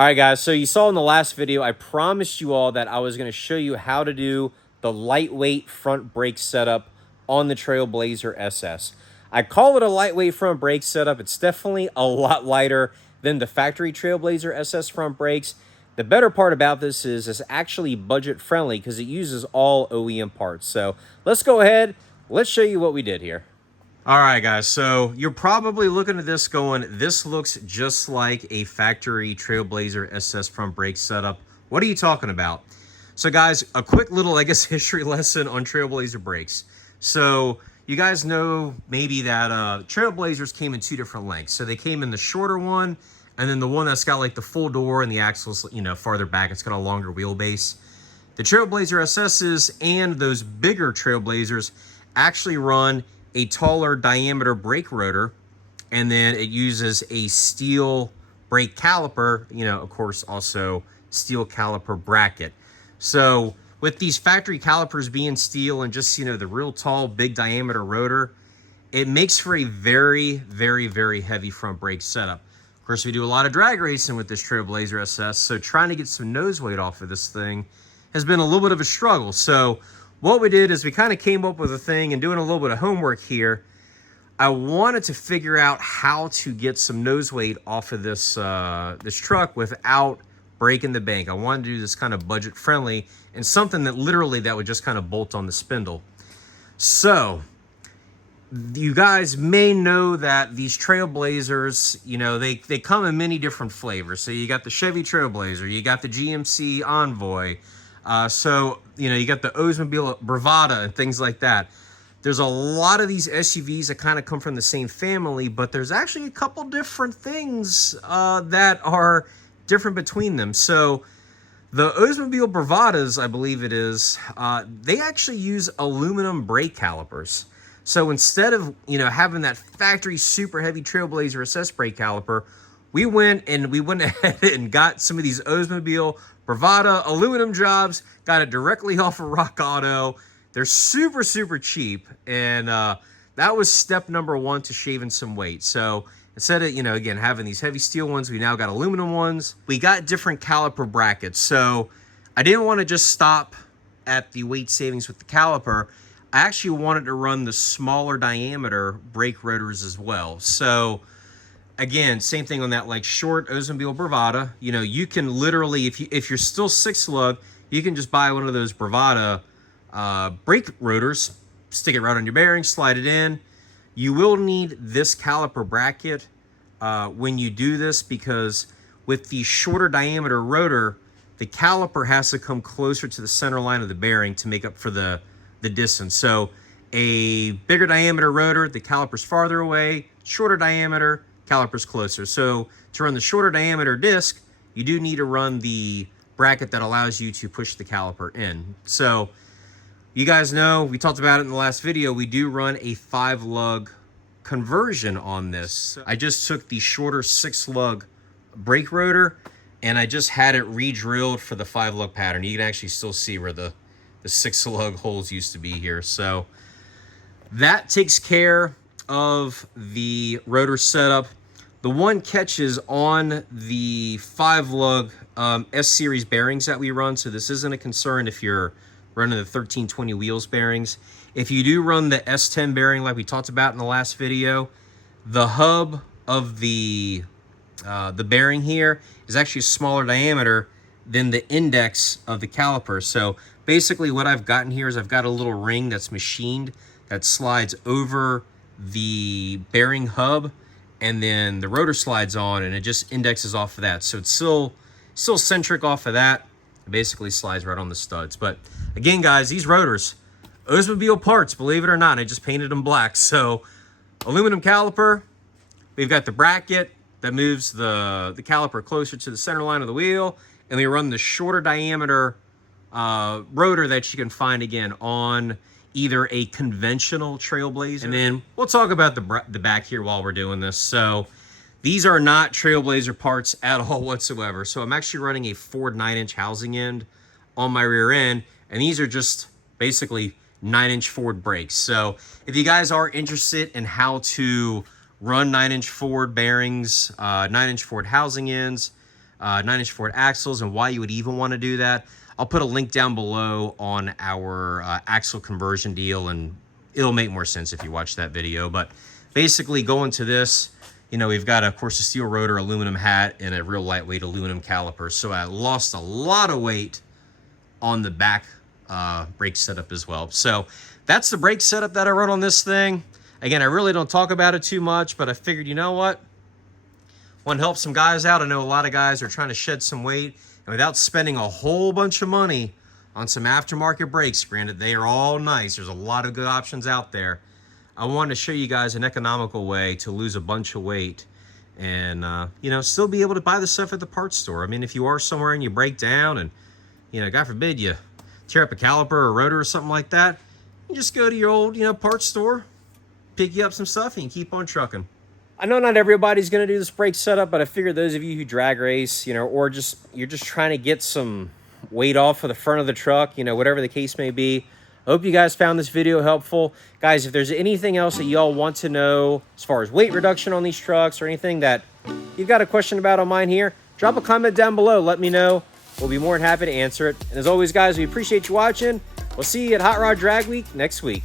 All right, guys, so you saw in the last video, I promised you all that I was going to show you how to do the lightweight front brake setup on the Trailblazer SS. I call it a lightweight front brake setup. It's definitely a lot lighter than the factory Trailblazer SS front brakes. The better part about this is it's actually budget friendly because it uses all OEM parts. So let's go ahead. Let's show you what we did here. All right, guys, so you're probably looking at this going, this looks just like a factory Trailblazer SS front brake setup. What are you talking about? So, guys, a quick little, I guess, history lesson on Trailblazer brakes. So, you guys know maybe that Trailblazers came in two different lengths. So, they came in the shorter one, and then the one that's got, like, the full door and the axles, you know, farther back. It's got a longer wheelbase. The Trailblazer SSs and those bigger Trailblazers actually run a taller diameter brake rotor, and then it uses a steel brake caliper, you know, of course, also steel caliper bracket. So with these factory calipers being steel and just, you know, the real tall, big diameter rotor, it makes for a very, very, very heavy front brake setup. Of course, we do a lot of drag racing with this Trailblazer SS, so trying to get some nose weight off of this thing has been a little bit of a struggle. So what we did is we kind of came up with a thing, and doing a little bit of homework here, I wanted to figure out how to get some nose weight off of this this truck without breaking the bank. I wanted to do this kind of budget friendly and something that literally that would just kind of bolt on the spindle. So you guys may know that these Trailblazers, you know, they come in many different flavors. So you got the Chevy Trailblazer, you got the GMC Envoy, so, you know, you got the Oldsmobile Bravada and things like that. There's a lot of these SUVs that kind of come from the same family, but there's actually a couple different things that are different between them. So the Oldsmobile Bravadas, I believe it is, they actually use aluminum brake calipers. So instead of, you know, having that factory super heavy Trailblazer SS brake caliper, we went ahead and got some of these Oldsmobile Bravada aluminum jobs, got it directly off of Rock Auto. They're super, super cheap. And that was step number one to shaving some weight. So instead of, you know, again, having these heavy steel ones, we now got aluminum ones. We got different caliper brackets. So I didn't want to just stop at the weight savings with the caliper. I actually wanted to run the smaller diameter brake rotors as well. So again, same thing on that, like, short Oldsmobile Bravada. You know, you can literally, if you're still 6-lug, you can just buy one of those Bravada brake rotors, stick it right on your bearing, slide it in. You will need this caliper bracket when you do this, because with the shorter diameter rotor, the caliper has to come closer to the center line of the bearing to make up for the distance. So a bigger diameter rotor, the caliper's farther away. Shorter diameter, caliper's closer. So to run the shorter diameter disc, you do need to run the bracket that allows you to push the caliper in. So you guys know, we talked about it in the last video, we do run a 5-lug conversion on this. I just took the shorter 6-lug brake rotor and I just had it re-drilled for the 5-lug pattern. You can actually still see where the 6-lug holes used to be here. So that takes care of the rotor setup. The one catch is on the 5-lug S-Series bearings that we run, so this isn't a concern if you're running the 1320 wheels bearings. If you do run the S10 bearing like we talked about in the last video, the hub of the bearing here is actually a smaller diameter than the index of the caliper. So basically what I've gotten here is I've got a little ring that's machined that slides over the bearing hub, and then the rotor slides on and it just indexes off of that. So it's still centric off of that. It basically slides right on the studs. But again, guys, these rotors, Oldsmobile parts, believe it or not, I just painted them black. So aluminum caliper, we've got the bracket that moves the caliper closer to the center line of the wheel, and we run the shorter diameter rotor that you can find, again, on either a conventional Trailblazer. And then we'll talk about the back here while we're doing this. So these are not Trailblazer parts at all whatsoever. So I'm actually running a Ford 9-inch housing end on my rear end, and these are just basically 9-inch Ford brakes. So if you guys are interested in how to run 9-inch Ford bearings, 9-inch Ford housing ends, 9-inch forward axles, and why you would even want to do that. I'll put a link down below on our axle conversion deal, and it'll make more sense if you watch that video. But basically going to this, you know, we've got, of course, a steel rotor, aluminum hat, and a real lightweight aluminum caliper. So I lost a lot of weight on the back brake setup as well. So that's the brake setup that I run on this thing. Again, I really don't talk about it too much, but I figured, you know what? Want to help some guys out. I know a lot of guys are trying to shed some weight, and without spending a whole bunch of money on some aftermarket brakes, granted, they are all nice. There's a lot of good options out there. I wanted to show you guys an economical way to lose a bunch of weight and, you know, still be able to buy the stuff at the parts store. I mean, if you are somewhere and you break down and, you know, God forbid you tear up a caliper or a rotor or something like that, you just go to your old, you know, parts store, pick you up some stuff, and you keep on trucking. I know not everybody's going to do this brake setup, but I figure those of you who drag race, you know, or just you're just trying to get some weight off of the front of the truck, you know, whatever the case may be. I hope you guys found this video helpful. Guys, if there's anything else that y'all want to know as far as weight reduction on these trucks or anything that you've got a question about on mine here, drop a comment down below. Let me know. We'll be more than happy to answer it. And as always, guys, we appreciate you watching. We'll see you at Hot Rod Drag Week next week.